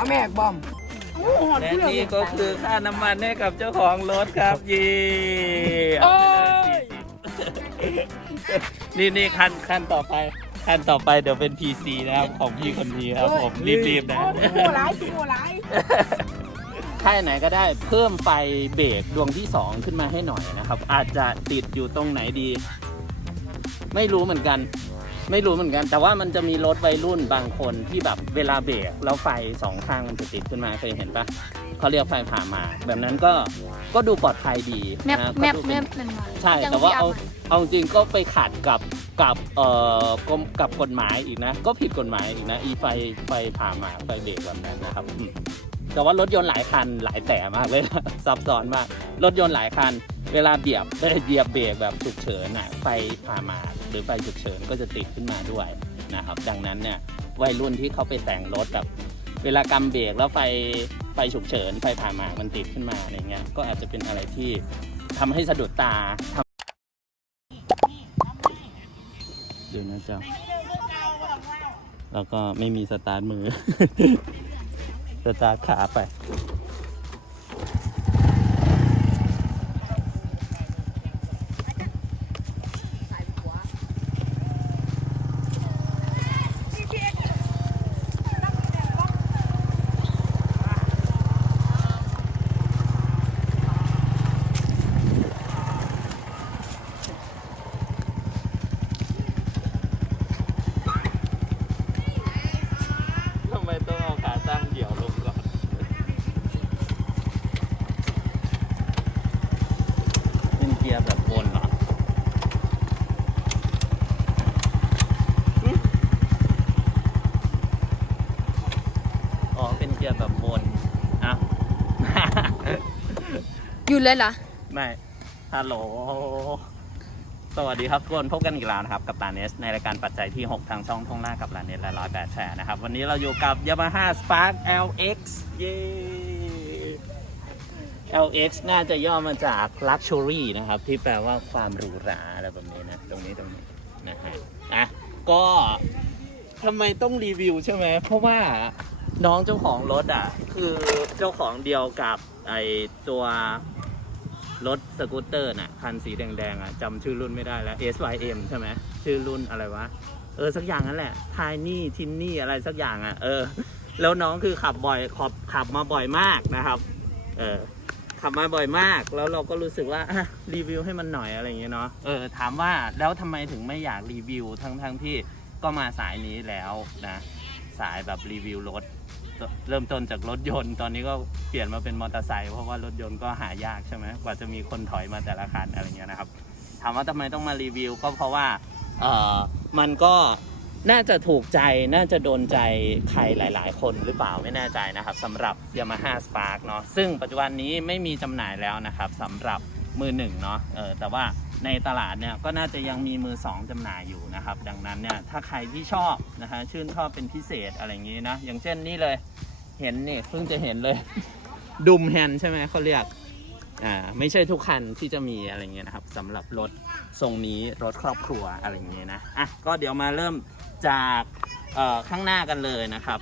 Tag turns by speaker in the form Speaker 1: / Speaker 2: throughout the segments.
Speaker 1: เอาแม่บอมโอ้หอด
Speaker 2: และ
Speaker 1: เพื่อน
Speaker 2: นี่ก็คือค่าน้ำมันให้กับเจ้าของรถครับยีเอาไปเลย40นี่นี่คันคันต่อไป คันต่อไปเดี๋ยวเป็น PC นะครับของพี่คนนี้ครับผมรีบๆนะ
Speaker 1: โอ้โหร้ายโอ้ร้าย
Speaker 2: ค่ายไหนก็ได้เพิ่มไฟเบรกดวงที่ 2 ขึ้นมาให้หน่อยนะครับ อาจจะติดอยู่ตรงไหนดี ไม่รู้เหมือนกัน ไม่รู้เหมือนกัน แต่ว่ามันจะมีรถวัยรุ่นบางคนที่แบบเวลาเบรกแล้วไฟสองข้างมันจะติดขึ้นมาเคยเห็นปะเขาเรียกไฟผ่ามา แบบนั้นก็ก็ดูปลอดภัยดี
Speaker 3: แมป
Speaker 2: นะ
Speaker 3: แมป
Speaker 2: ก็ดู
Speaker 3: แม
Speaker 2: เป็น
Speaker 3: ปนั่นมา
Speaker 2: ใช่
Speaker 3: ยัง
Speaker 2: แต่ว่า
Speaker 3: ที่
Speaker 2: เอา
Speaker 3: ม
Speaker 2: เอาจริงก็ไปขัดกับกับเอ่อกรมกับกฎหมายอีกนะ ก็ผิดกฎหมายอีกนะ อีไฟไฟผ่ามาไฟเบรกแบบนั้นนะครับอืมแต่ว่ารถยนต์หลายคันหลายแต่มากเลยนะ ซับซ้อนมาก รถยนต์หลายคัน เวลาเบียบเอ้ยเหยียบเบรกแบบฉุกเฉินอะไฟผ่ามา หรือไฟฉุกเฉินก็จะติดขึ้นมาด้วยนะครับ ดังนั้นเนี่ยวัยรุ่นที่เขาไปแต่งรถแบบเวลากำเบรกแล้วไฟไฟฉุกเฉินไฟผ่าหมากมันติดขึ้นมาอะไรเงี้ยก็อาจจะเป็นอะไรที่ทำให้สะดุดตาทำเดี๋ยวนะจ๊ะแล้วก็ไม่มีสตาร์ทมือ สตาร์ทขาไป ทำไมต้องเอาขาตั้งเดี่ยวลงก่อน เป็นเกียร์แบบวนเหรอหึอ๋อ เป็นเกียร์แบบวนอะ
Speaker 3: อยู่เลยเหรอ
Speaker 2: ไม่ฮัลโหล สวัสดีครับทุกคนพบกันอีกแล้วนะครับ กับลาเนส ในรายการปัจจัยที่ 6 ทางช่องท่องล่ากับลาเนสและร้อยแปดแชร์นะครับ วันนี้เราอยู่กับ Yamaha Spark LX เย้ LX น่าจะย่อมาจาก Luxury นะครับ ที่แปลว่าความหรูหราอะไรแบบนี้นะ ตรงนี้ตรงนี้นะฮะอะก็ทำไมต้องรีวิวใช่ไหม เพราะว่าน้องเจ้าของรถอะ คือเจ้าของเดียวกับไอตัว รถสกูตเตอร์น่ะ คันสีแดงๆอะจำชื่อรุ่นไม่ได้แล้ว SYM ใช่ไหมชื่อรุ่นอะไรวะ เออ สักอย่างนั่นแหละทายนี่ทินนี่อะไรสักอย่างอะ เออ แล้วน้องคือขับบ่อยขับขับมาบ่อยมากนะครับ เออ ขับมาบ่อยมาก แล้วเราก็รู้สึกว่าอะรีวิวให้มันหน่อยอะไรอย่างเงี้ยเนาะ เออ ถามว่าแล้วทำไมถึงไม่อยากรีวิวทั้งทั้งที่ก็มาสายนี้แล้วนะ สายแบบรีวิวรถ เริ่มต้นจากรถยนต์ ตอนนี้ก็เปลี่ยนมาเป็นมอเตอร์ไซค์เพราะว่ารถยนต์ก็หายากใช่ไหมกว่าจะมีคนถอยมาแต่ละคันอะไรเงี้ยนะครับ ถามว่าทำไมต้องมารีวิว ก็เพราะว่าเออมันก็น่าจะถูกใจน่าจะโดนใจใครหลาย ๆ คนหรือเปล่าไม่แน่ใจนะครับสำหรับ Yamaha Spark เนาะซึ่งปัจจุบันนี้ไม่มีจำหน่ายแล้วนะครับสำหรับมือหนึ่งเนาะเออแต่ว่า ในตลาดเนี่ยก็น่าจะยังมีมือสองจำหน่ายอยู่นะครับ ดังนั้นเนี่ยถ้าใครที่ชอบนะฮะชื่นชอบเป็นพิเศษอะไรอย่างงี้นะ อย่างเช่นนี่เลย เห็นนี่เพิ่งจะเห็นเลย ดุมแฮนใช่ไหมเขาเรียกอ่าไม่ใช่ทุกคันที่จะมีอะไรเงี้ยนะครับสำหรับรถทรงนี้รถครอบครัวอะไรอย่างเงี้ยนะอะก็เดี๋ยวมาเริ่มจากเอ่อข้างหน้ากันเลยนะครับ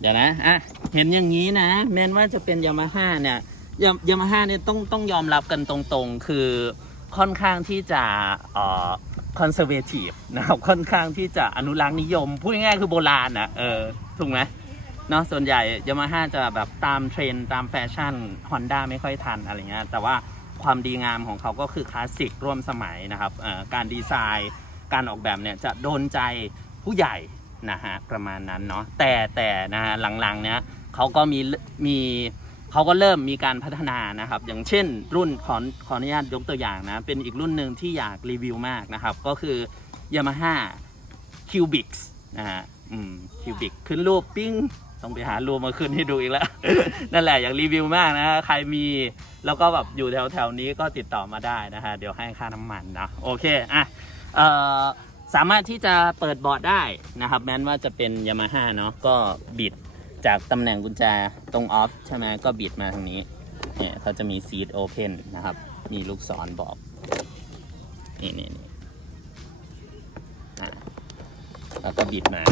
Speaker 2: เดี๋ยวนะอะเห็นอย่างนี้นะแม้นว่าจะเป็นยามาฮ่าเนี่ย ยายามาฮ่าเนี่ยต้องต้องยอมรับกันตรงๆ คือค่อนข้างที่จะเอ่อคอนเซอร์เวทีฟนะครับค่อนข้างที่จะอนุรักษ์นิยม พูดง่ายๆคือโบราณนะเออถูกไหมเนาะส่วนใหญ่ยามาฮ่าจะแบบตามเทรนด์ตามแฟชั่น Honda ไม่ค่อยทันอะไรเงี้ยแต่ว่าความดีงามของเขาก็คือคลาสสิกร่วมสมัยนะครับเอ่อการดีไซน์การออกแบบเนี่ยจะโดนใจผู้ใหญ่นะฮะประมาณนั้นเนาะแต่แต่นะฮะหลังๆเนี้ยเขาก็มีมี เขาก็เริ่มมีการพัฒนานะครับ อย่างเช่น รุ่นขอขออนุญาตยกตัวอย่างนะ เป็นอีกรุ่นหนึ่งที่อยากรีวิวมากนะครับ ก็คือ Yamaha Cubic นะฮะอืม Cubic ขึ้นรูปปิ้งต้องไปหารูปมาขึ้นให้ดูอีกแล้ว นั่นแหละอยากรีวิวมากนะใครมีแล้วก็แบบอยู่แถวแถวๆนี้ก็ติดต่อมาได้นะฮะเดี๋ยวให้ค่าน้ำมันนะโอเคอะเอ่อสามารถที่จะเปิดเบาะได้นะครับแม้นว่าจะเป็นยามาฮ่าเนาะก็บิด จากตำแหน่งกุญแจตรงออฟใช่ไหมก็บิดมาทางนี้เนี่ยเขาจะมีซีดโอเพนนะครับ มีลูกศรบอก นี่นี่นี่อะแล้วก็บิดมา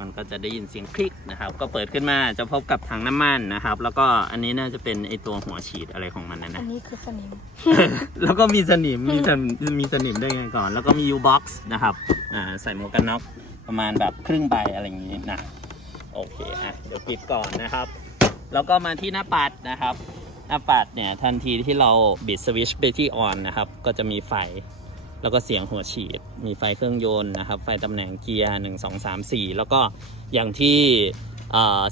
Speaker 2: มันก็จะได้ยินเสียงคลิกนะครับ ก็เปิดขึ้นมาจะพบกับถังน้ำมันนะครับ แล้วก็อันนี้น่าจะเป็นไอตัวหัวฉีดอะไรของมันนะ
Speaker 3: อั
Speaker 2: นะ
Speaker 3: นนี้คือสนิม
Speaker 2: แล้วก็มีสนิม มีสนิมมีสนิมได้ไงก่อน แล้วก็มี U-box นะครับ อ่า ใส่หมวกกันน็อกประมาณแบบครึ่งใบอะไรอย่างนี้นะ โอเคอะเดี๋ยวปิดก่อนนะครับ แล้วก็มาที่หน้าปัดนะครับ หน้าปัดเนี่ยทันทีที่เราบิดสวิตช์ไปที่ออนนะครับ ก็จะมีไฟแล้วก็เสียงหัวฉีด มีไฟเครื่องยนต์นะครับ ไฟตำแหน่งเกียร์ 1 2 3 4 แล้วก็อย่างที่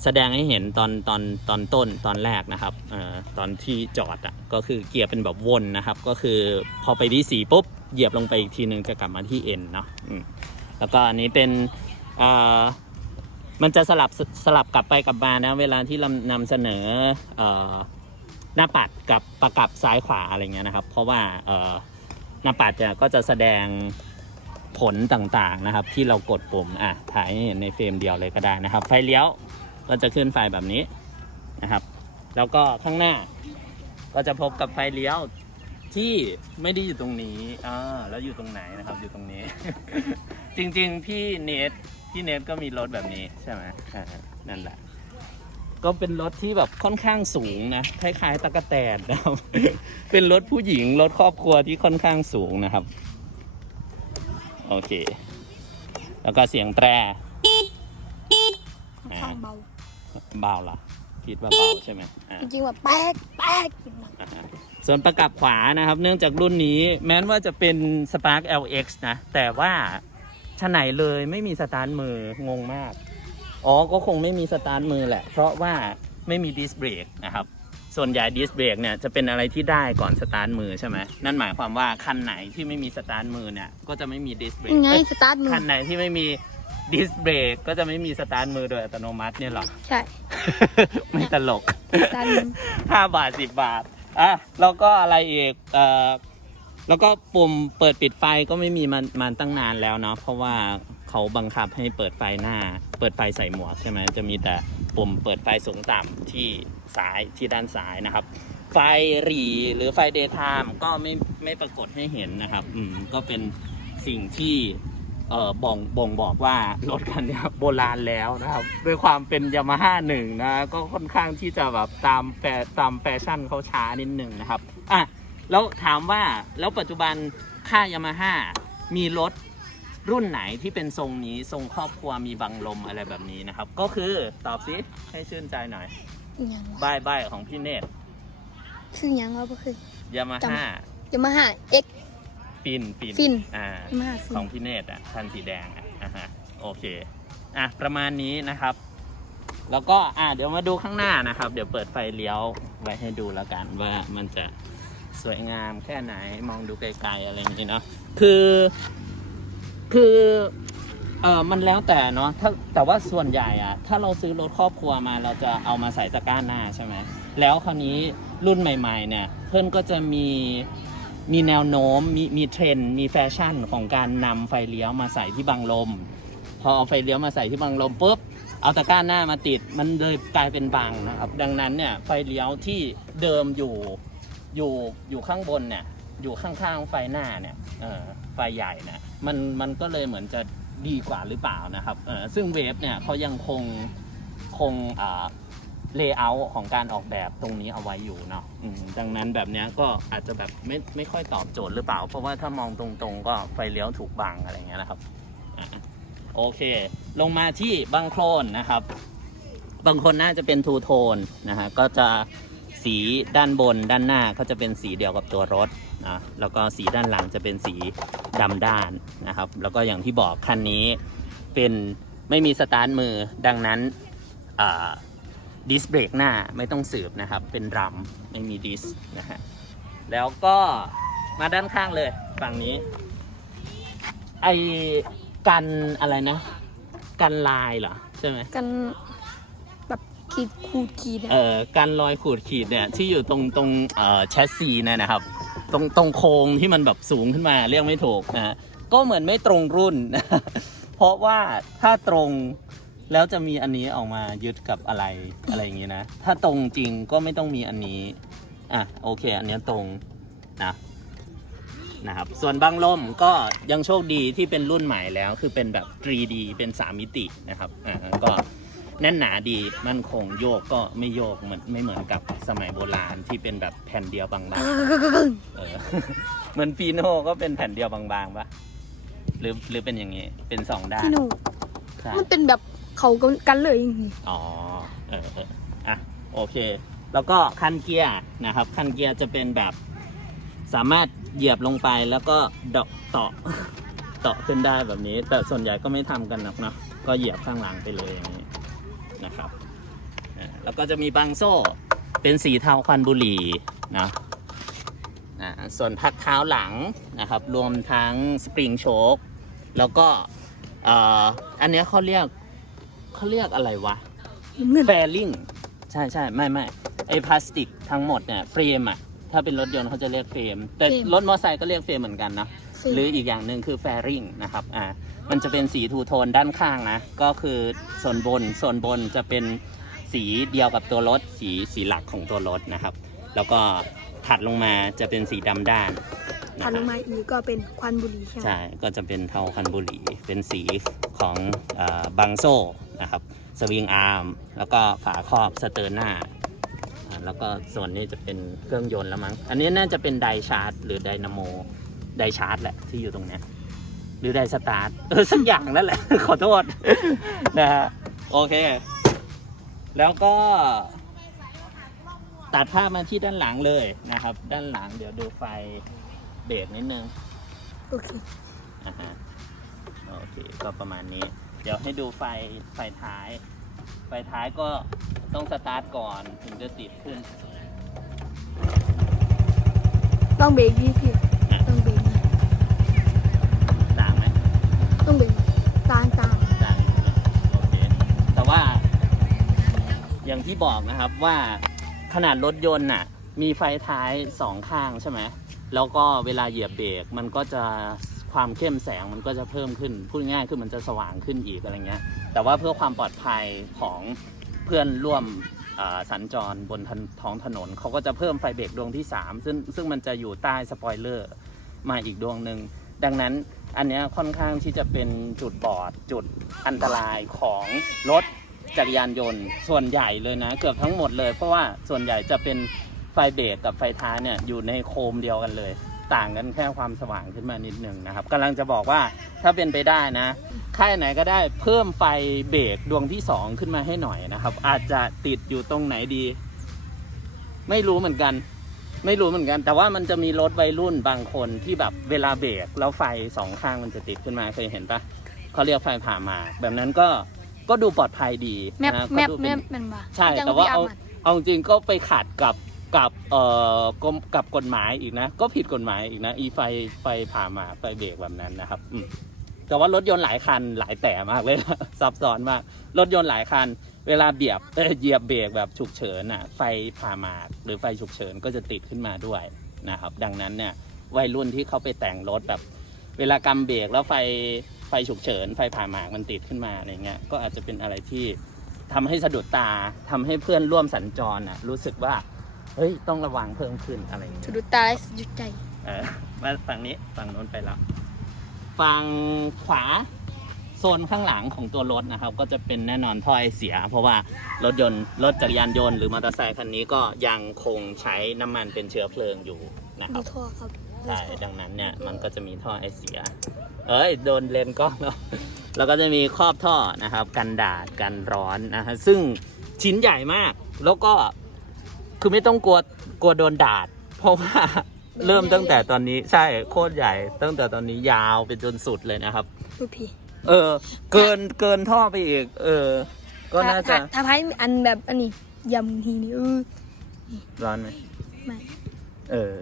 Speaker 2: แสดงให้เห็นตอนตอนตอนต้นตอนแรกนะครับอตอนที่จอดอะก็คือเกียร์เป็นแบบวนนะครับ ก็คือพอไปที่สีปุ๊บ เหยียบลงไปอีกทีหนึ่งจะกลับมาที่ N เนาะแล้วก็อันนี้เป็นอ มันจะสลับสสลับกลับไปกลับมานะเวลาที่เรานำเสนอเอ่อหน้าปัดกับประกับซ้ายขวาอะไรเงี้ยนะครับ เพราะว่าเอ่อหน้าปัดเนี่ยก็จะแสดงผลต่างๆนะครับ ที่เรากดปุ่มอะถ่ายในในเฟรมเดียวเลยก็ได้นะครับ ไฟเลี้ยวก็จะขึ้นไฟแบบนี้นะครับ แล้วก็ข้างหน้าก็จะพบกับไฟเลี้ยวที่ไม่ได้อยู่ตรงนี้อ่าแล้วอยู่ตรงไหนนะครับอยู่ตรงนี้ จริงๆ พี่เนท พี่เนทก็มีรถแบบนี้ใช่ไหมอ่านั่นแหละ ก็เป็นรถที่แบบค่อนข้างสูงนะคล้ายๆตะกะแตนนะครับ เป็นรถผู้หญิงรถครอบครัวที่ค่อนข้างสูงนะครับ โอเค แล้วก็เสียงแตร
Speaker 3: ค่อนข้างเบา
Speaker 2: เบาล่ะคิดว่าเบาใช่ไหมอ่า
Speaker 3: จริงๆว่าแป๊กแป๊ก
Speaker 2: อ่าฮะส่วนประกับขวานะครับ เนื่องจากรุ่นนี้แม้ว่าจะเป็น Spark LX นะ แต่ว่า ชะไหนเลยไม่มีสตาร์ทมืองงมาก อ๋อก็คงไม่มีสตาร์ทมือแหละ เพราะว่าไม่มีดิสเบรกนะครับ ส่วนใหญ่ดิสเบรกเนี่ยจะเป็นอะไรที่ได้ก่อนสตาร์ทมือใช่ไหมนั่นหมายความว่าคันไหนที่ไม่มีสตาร์ทมือเนี่ยก็จะไม่มีดิสเบรก
Speaker 3: ยังไงสตาร์ทมือ
Speaker 2: คันไหนที่ไม่มีดิสเบรกก็จะไม่มีสตาร์ทมือโดยอัตโนมัติเนี่ยหรอ
Speaker 3: ใช่
Speaker 2: ไม่ตลก
Speaker 3: สตาร์ทมือ
Speaker 2: ห้าบาทสิบบาทอะแล้วก็อะไรอีกเอ่อ แล้วก็ปุ่มเปิดปิดไฟก็ไม่มีมันมันตั้งนานแล้วเนาะเพราะว่าเขาบังคับให้เปิดไฟหน้า เปิดไฟใส่หมวกใช่ไหมจะมีแต่ปุ่มเปิดไฟสูงต่ำที่ซ้ายที่ด้านซ้ายนะครับ ไฟหรี่หรือไฟเดย์ไทม์ก็ไม่ไม่ปรากฏให้เห็นนะครับ อืมก็เป็นสิ่งที่เอ่อบ่งบ่งบอกว่ารถคันนี้โบราณแล้วนะครับ ด้วยความเป็นยามาฮ่าหนึ่งนะ ก็ค่อนข้างที่จะแบบตามแฟตามแฟชั่นเขาช้านิดหนึ่งนะครับ อะ แล้วถามว่าแล้วปัจจุบันค่ายามาฮ่ามีรถรุ่นไหนที่เป็นทรงนี้ทรงครอบครัวมีบังลมอะไรแบบนี้นะครับ ก็คือตอบสิให้ชื่นใจหน่อย
Speaker 3: อีหยังวะ
Speaker 2: บายบายของพี่เนต
Speaker 3: คือหยังวะก็คือยา
Speaker 2: มาฮ่า
Speaker 3: จะมาหาเอ็ก
Speaker 2: ฟินฟิน
Speaker 3: ฟิน
Speaker 2: อ่า
Speaker 3: มาหาฟิ
Speaker 2: ของ
Speaker 3: น
Speaker 2: พี่เนตอะคันสีแดงอะอะฮะโอเคอะประมาณนี้นะครับ แล้วก็อะเดี๋ยวมาดูข้างหน้านะครับ เดี๋ยวเปิดไฟเลี้ยวไว้ให้ดูแล้วกันว่ามันจะ สวยงามแค่ไหนมองดูไกลๆอะไรอย่างนี้เนาะคือคือเออมันแล้วแต่เนาะถ้าแต่ว่าส่วนใหญ่อะถ้าเราซื้อรถครอบครัวมาเราจะเอามาใส่ตะกร้าหน้าใช่ไหมแล้วคราวนี้รุ่นใหม่ ๆ เนี่ย เพื่อนก็จะมีมีแนวโน้มมีมีเทรนด์มีแฟชั่นของการนำไฟเลี้ยวมาใส่ที่บังลม พอเอาไฟเลี้ยวมาใส่ที่บังลมปุ๊บเอาตะกร้าหน้ามาติดมันเลยกลายเป็นบังนะครับ ดังนั้นเนี่ยไฟเลี้ยวที่เดิมอยู่ อยู่อยู่ข้างบนเนี่ยอยู่ข้างๆไฟหน้าเนี่ยเออไฟใหญ่เนี่ยมันมันก็เลยเหมือนจะดีกว่าหรือเปล่านะครับเออซึ่งเวฟเนี่ยเขายังคงคงเลเยอร์ของการออกแบบตรงนี้เอาไว้อยู่เนาะดังนั้นแบบเนี้ยก็อาจจะแบบไม่ไม่ค่อยตอบโจทย์หรือเปล่า เพราะว่าถ้ามองตรงๆ ก็ไฟเลี้ยวถูกบังอะไรเงี้ยนะครับโอเค ลงมาที่บังโคลนนะครับ บางคนน่าจะเป็นทูโทนนะฮะก็จะ สีด้านบนด้านหน้าก็จะเป็นสีเดียวกับตัวรถนะแล้วก็สีด้านหลังจะเป็นสีดำด้านนะครับ แล้วก็อย่างที่บอกคันนี้เป็นไม่มีสตาร์ทมือดังนั้นดิสเบรกหน้าไม่ต้องสืบนะครับ เป็นรัมไม่มีดิสนะฮะแล้วก็มาด้านข้างเลยฝั่งนี้ ไอกันอะไรนะ กันลายเหรอ ใช่ไหม
Speaker 3: กัน ขีดขูดขีดอะ
Speaker 2: เอ่อการรอยขูดขีดเนี่ยที่อยู่ตรงตรงเอ่อแชสซีเนี่ยนะครับ ตรงตรงโครงที่มันแบบสูงขึ้นมาเรียกไม่ถูกนะฮะก็เหมือนไม่ตรงรุ่น เพราะว่าถ้าตรงแล้วจะมีอันนี้ออกมายึดกับอะไรอะไรอย่างงี้นะ ถ้าตรงจริงก็ไม่ต้องมีอันนี้อะโอเค อันเนี้ยตรงนะนะครับ ส่วนบังลมก็ยังโชคดีที่เป็นรุ่นใหม่แล้ว คือเป็นแบบ 3D เป็น 3 มิตินะครับอ่าก็ แน่นหนาดีมั่นคงโยกก็ไม่โยกเหมือนไม่เหมือนกับสมัยโบราณที่เป็นแบบแผ่นเดียวบางๆเออเหมือนฟีโน่ก็เป็นแผ่นเดียวบางๆปะหรือหรือเป็นอย่างงี้ เป็นสองด้าน
Speaker 3: พี่หนู
Speaker 2: ใช่
Speaker 3: มันเป็นแบบเขากันเลยอย่างนี้
Speaker 2: อ๋อเออเอออะโอเค แล้วก็คันเกียร์นะครับ คันเกียร์จะเป็นแบบ สามารถเหยียบลงไปแล้วก็เดาะต่อต่อขึ้นได้แบบนี้ แต่ส่วนใหญ่ก็ไม่ทำกันหรอกเนาะก็เหยียบข้างหลังไปเลยอย่างนี้ นะครับอะแล้วก็จะมีบางโซ่เป็นสีเทาควันบุหรี่นะอะส่วนพักเท้าหลังนะครับ รวมทั้งสปริงโชคแล้วก็เอ่ออันเนี้ยเขาเรียกเขาเรียกอะไรวะ
Speaker 3: เงิน
Speaker 2: แฟลิงใช่ใช่ไม่ไม่ไอพลาสติกทั้งหมดเนี่ยเฟรมอะถ้าเป็นรถยนต์เขาจะเรียกเฟรม แต่รถมอเตอร์ไซค์ก็เรียกเฟรมเหมือนกันนะหรืออีกอย่างหนึ่งคือแฟริงนะครับอ่า มันจะเป็นสีทูโทนด้านข้างนะ ก็คือส่วนบนส่วนบนจะเป็นสีเดียวกับตัวรถ สีสีหลักของตัวรถนะครับ แล้วก็ถัดลงมาจะเป็นสีดำด้านนะ
Speaker 3: ถัด
Speaker 2: ค
Speaker 3: ล
Speaker 2: รับ
Speaker 3: งมาอีกก็เป็นควันบุหรี่ใช่ไหม
Speaker 2: ใช่ก็จะเป็นเทาคันบุหรี่เป็นสีของเออบังโซ่นะครับสวิงอาร์มแล้วก็ฝาครอบสเตอร์หน้าอ่าแล้วก็ส่วนนี้จะเป็นเครื่องยนต์แล้วมั้งอันนี้น่าจะเป็นไดชาร์จหรือไดนาโมไดชาร์จแหละที่อยู่ตรงเนี้ย หรือไดสตาร์ทเออสักอย่างนั่นแหละ ขอโทษ นะฮะโอเค แล้วก็ ตัดภาพมาที่ด้านหลังเลยนะครับ ด้านหลังเดี๋ยวดูไฟเบรกนิดนึง
Speaker 3: โอเค
Speaker 2: อ่าฮะโอเคก็ประมาณนี้ เดี๋ยวให้ดูไฟไฟท้าย ไฟท้ายก็ต้องสตาร์ทก่อนถึงจะติดขึ้น
Speaker 3: ต้องเบรกดีพี่ ต้องเบรกนะ
Speaker 2: ต่างไหม
Speaker 3: ต้องเบรกกลางกลาง
Speaker 2: ต่างอยู่นะโอเค แต่ว่า อย่าง ที่บอกนะครับว่าขนาดรถยนต์น่ะมีไฟท้ายสองข้างใช่ไหมแล้วก็เวลาเหยียบเบรกมันก็จะความเข้มแสงมันก็จะเพิ่มขึ้นพูดง่ายคือมันจะสว่างขึ้นอีกอะไรเงี้ย แต่ว่าเพื่อความปลอดภัยของเพื่อนร่วมสัญจรบนท้องถนนเขาก็จะเพิ่มไฟเบรกดวงที่ 3 ซึ่งซึ่งมันจะอยู่ใต้สปอยเลอร์มาอีกดวงหนึ่งดังนั้นอันนี้ค่อนข้างที่จะเป็นจุดบอดจุดอันตรายของรถ จักรยานยนต์ส่วนใหญ่เลยนะ เกือบทั้งหมดเลย เพราะว่าส่วนใหญ่จะเป็นไฟเบรกกับไฟท้ายเนี่ยอยู่ในโคมเดียวกันเลย ต่างกันแค่ความสว่างขึ้นมานิดนึงนะครับกำลังจะบอกว่าถ้าเป็นไปได้นะค่ายไหนก็ได้เพิ่มไฟเบรกดวงที่สองขึ้นมาให้หน่อยนะครับ อาจจะติดอยู่ตรงไหนดี ไม่รู้เหมือนกัน ไม่รู้เหมือนกัน แต่ว่ามันจะมีรถวัยรุ่นบางคนที่แบบเวลาเบรกแล้วไฟสองข้างมันจะติดขึ้นมาเคยเห็นปะเขาเรียกไฟผ่ามา แบบนั้นก็ ก็ดูปลอดภัยดี
Speaker 3: แมป
Speaker 2: นะ
Speaker 3: แม
Speaker 2: ก็
Speaker 3: ป
Speaker 2: ดู
Speaker 3: แม
Speaker 2: เป็น
Speaker 3: ปมันว่า
Speaker 2: ใช่
Speaker 3: จัง
Speaker 2: แต่ว่า
Speaker 3: พี่
Speaker 2: เอา
Speaker 3: มะ
Speaker 2: เอาจริงก็ไปขัดกับกับเอ่อกรมกับกฎหมายอีกนะ ก็ผิดกฎหมายอีกนะ อีไฟไฟผ่าหมากไฟเบรกแบบนั้นนะครับอืมแต่ว่ารถยนต์หลายคันหลายแต่มากเลยนะ ซับซ้อนมาก รถยนต์หลายคัน เวลาเบียบเออเหยียบเบรกแบบฉุกเฉินอะ ไฟผ่าหมากหรือไฟฉุกเฉินก็จะติดขึ้นมาด้วยนะครับ ดังนั้นเนี่ยวัยรุ่นที่เขาไปแต่งรถแบบ เวลากำเบรกแล้วไฟ ไฟฉุกเฉิน ไฟผ่าหมากมันติดขึ้นมาอะไรเงี้ยก็อาจจะเป็นอะไรที่ทำให้สะดุดตาทำให้เพื่อนร่วมสัญจรอะรู้สึกว่าเฮ้ยต้องระวังเพิ่มขึ้นอะไรอย่างเงี้ย
Speaker 3: สะดุดตาและสะดุดใจ
Speaker 2: เออมาฝั่งนี้ฝั่งโน้นไปแล้วฝั่งขวาโซนข้างหลังของตัวรถนะครับ ก็จะเป็นแน่นอนท่อไอเสีย เพราะว่ารถยนต์รถจักรยานยนต์หรือมอเตอร์ไซค์คันนี้ก็ยังคงใช้น้ำมันเป็นเชื้อเพลิงอยู่นะค
Speaker 3: ดู
Speaker 2: รับ
Speaker 3: ท่อครับ
Speaker 2: ใช่ดังนั้นเนี่ยมันก็จะมีท่อไอเสีย เอ้ยโดนเลนกล้องแล้วแล้วก็จะมีครอบท่อนะครับ กันดาดกันร้อนนะฮะซึ่งชิ้นใหญ่มาก แล้วก็คือไม่ต้องกลัวกลัวโดนดาด เพราะว่าเริ่มตั้งแต่ตอนนี้ใช่โคตรใหญ่ ตั้งแต่ตอนนี้ยาวไปจนสุดเลยนะครับ
Speaker 3: ดูพี่
Speaker 2: เออ เกินเกินท่อไปอีก เออ ก็น่าจะ
Speaker 3: ถ้ถ้าพายอันแบบอันนี้ยำทีนี่เออ
Speaker 2: ร้อนไหม
Speaker 3: ไม่
Speaker 2: เออ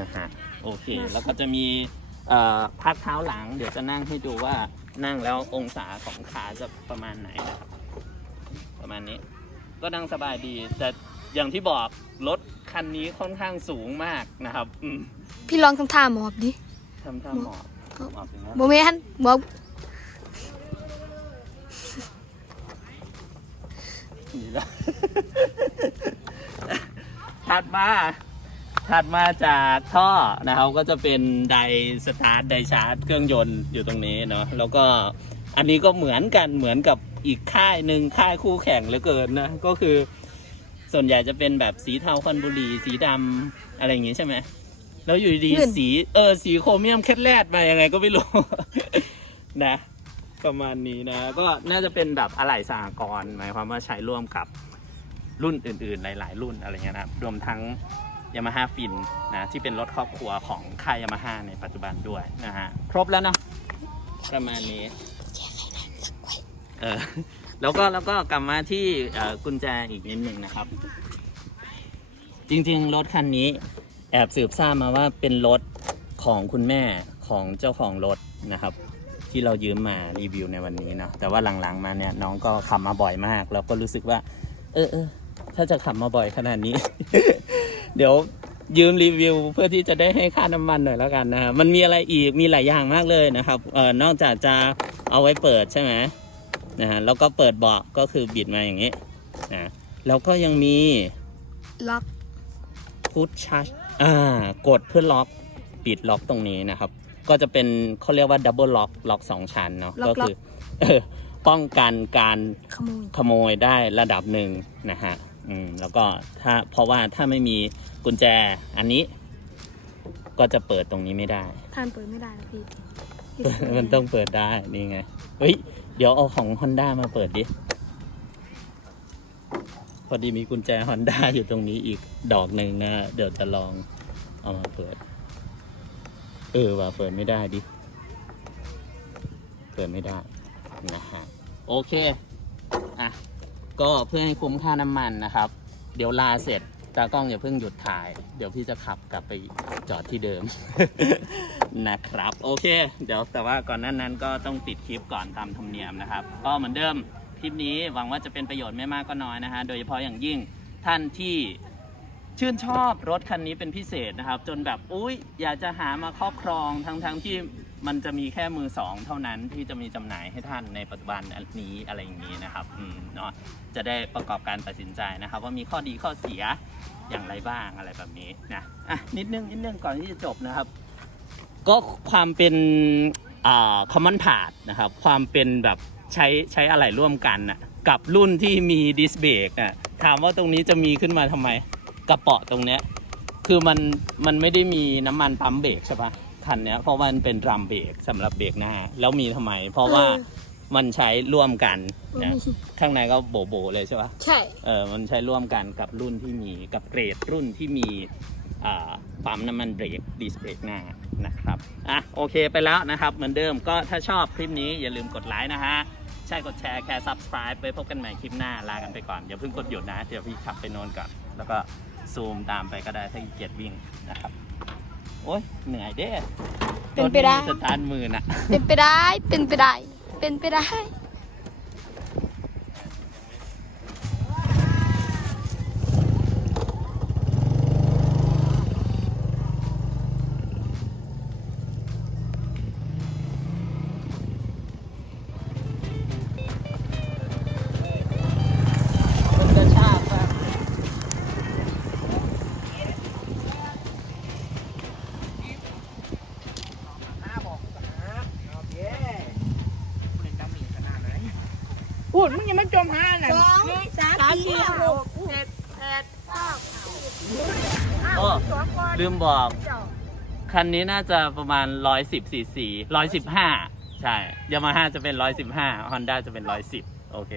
Speaker 2: นะฮะโอเค แล้วก็จะมีเอ่อ พักเท้าหลัง เดี๋ยวจะนั่งให้ดูว่านั่งแล้วองศาของขาจะประมาณไหนนะครับประมาณนี้ก็นั่งสบายดี แต่อย่างที่บอกรถคันนี้ค่อนข้างสูงมากนะครับอืม
Speaker 3: พี่ลองทำท่าหมอบดิ
Speaker 2: ทำท่าหมอบหมอบถึงนะ
Speaker 3: โมเมนหมอบ
Speaker 2: นี่แล้วถัดมา ถัดมาจากท่อนะครับก็จะเป็นไดสตาร์ทไดชาร์จเครื่องยนต์อยู่ตรงนี้เนาะแล้วก็อันนี้ก็เหมือนกันเหมือนกับอีกค่ายหนึ่งค่ายคู่แข่งเหลือเกินนะก็คือ ส่วนใหญ่จะเป็นแบบสีเทาควันบุหรี่สีดำอะไรอย่างงี้ใช่ไหมแล้วอยู่ดี
Speaker 3: เงิน
Speaker 2: ๆสีเออสีโครเมียมแคทแลดมายังไงก็ไม่รู้ นะ ประมาณนี้นะ ก็น่าจะเป็นแบบอะไหล่สหกรณ์หมายความว่าใช้ร่วมกับรุ่นอื่นๆ หลาย ๆ รุ่นอะไรเงี้ยนะครับรวมทั้ง ยามาฮ่าฟินนะที่เป็นรถครอบครัวของค่ายยามาฮ่าในปัจจุบันด้วยนะฮะครบแล้วเนอะประมาณนี้เออแล้วก็แล้วก็กลับมาที่เอ่อกุญแจอีกนิดหนึ่งนะครับ จริงๆ รถคันนี้ แอบสืบทราบมาว่าเป็นรถของคุณแม่ของเจ้าของรถนะครับ ที่เรายืมมารีวิวในวันนี้เนาะแต่ว่าหลังๆมาเนี่ยน้องก็ขับมาบ่อยมาก แล้วก็รู้สึกว่า เออเออถ้าจะขับมาบ่อยขนาดนี้ เดี๋ยวยืมรีวิวเพื่อที่จะได้ให้ค่าน้ำมันหน่อยแล้วกันนะฮะมันมีอะไรอีกมีหลายอย่างมากเลยนะครับเออนอกจากจะเอาไว้เปิดใช่ไหมนะฮะแล้วก็เปิดเบาะก็คือบิดมาอย่างนี้นะแล้วก็ยังมี
Speaker 3: ล็อก
Speaker 2: พุชชัชอ่ากดเพื่อล็อกปิดล็อกตรงนี้นะครับ ก็จะเป็นเขาเรียกว่าดับเบิลล็อกล็อกสองชั้นเนาะก็คือเออป้องกันการ
Speaker 3: ขโมย
Speaker 2: ขโมยได้ระดับหนึ่งนะฮะ อืมแล้วก็ถ้าเพราะว่าถ้าไม่มีกุญแจอันนี้ ก็จะเปิดตรงนี้ไม่ได้
Speaker 3: ท่านเปิดไม่ได้นะพี่
Speaker 2: มันต้องเปิดได้นี่ไงเฮ้ยเดี๋ยวเอาของ Honda มาเปิดดิ พอดีมีกุญแจ Honda อยู่ตรงนี้อีกดอกหนึ่งนะเดี๋ยวจะลองเอามาเปิด เออว่าเปิดไม่ได้ดิ เปิดไม่ได้นะฮะโอเค อะ ก็เพื่อให้คุ้มค่าน้ำมันนะครับ เดี๋ยวลาเสร็จตากล้องอย่าเพิ่งหยุดถ่าย เดี๋ยวพี่จะขับกลับไปจอดที่เดิม นะครับ โอเค เดี๋ยวแต่ว่าก่อนนั้นนั้นก็ต้องปิดคลิปก่อนตามธรรมเนียมนะครับ ก็เหมือนเดิมคลิปนี้หวังว่าจะเป็นประโยชน์ไม่มากก็น้อยนะฮะโดยเฉพาะอย่างยิ่งท่านที่ชื่นชอบรถคันนี้เป็นพิเศษนะครับ จนแบบอุ้ยอยากจะหามาครอบครองทั้งทั้งที่ มันจะมีแค่มือสองเท่านั้นที่จะมีจำหน่ายให้ท่านในปัจจุบันอันนี้อะไรอย่างนี้นะครับอืมเนาะจะได้ประกอบการตัดสินใจนะครับ ว่ามีข้อดีข้อเสียอย่างไรบ้างอะไรแบบนี้นะอะนิดนึงนิดนึงก่อนที่จะจบนะครับ ก็ความเป็นอ่า common part นะครับ ความเป็นแบบใช้ใช้อะไรร่วมกันน่ะกับรุ่นที่มีดิสเบรกอะถามว่าตรงนี้จะมีขึ้นมาทำไมกระเป๋อตรงเนี้ย คือมันมันไม่ได้มีน้ำมันปั๊มเบรกใช่ปะ คันเนี้ยเพราะว่ามันเป็นดรัมเบรกสำหรับเบรกหน้า แล้วมีทำไม เพราะว่ามันใช้ร่วมกันนะข้างในก็โบโบๆเลยใช่ปะ
Speaker 3: ใช่
Speaker 2: เออมันใช้ร่วมกันกับรุ่นที่มีกับเกรดรุ่นที่มีอ่าปั๊มน้ำมันเบรกดิสเบรกหน้านะครับ อะโอเคไปแล้วนะครับ เหมือนเดิมก็ถ้าชอบคลิปนี้อย่าลืมกดไลค์นะฮะ ใช่กดแชร์แค่ subscribe ไว้พบกันใหม่คลิปหน้า ลากันไปก่อน อย่าเพิ่งกดหยุดนะ เดี๋ยวพี่ขับไปโน่นก่อน แล้วก็ซูมตามไปก็ได้ถ้าขี้เกียจวิ่งนะครับ โอ้ยเหนื่อยเด้
Speaker 3: เป็นไปได้
Speaker 2: รถม่มีสตาร์ทมือน่ะ
Speaker 3: เป็นไปได้ เป็นไปได้ เป็นไปได้
Speaker 2: ลืมบอกคันนี้น่าจะประมาณ 110ซีซี115 ใช่ยามาฮ่าจะเป็น 115ฮอนด้าจะเป็น 110 โอเค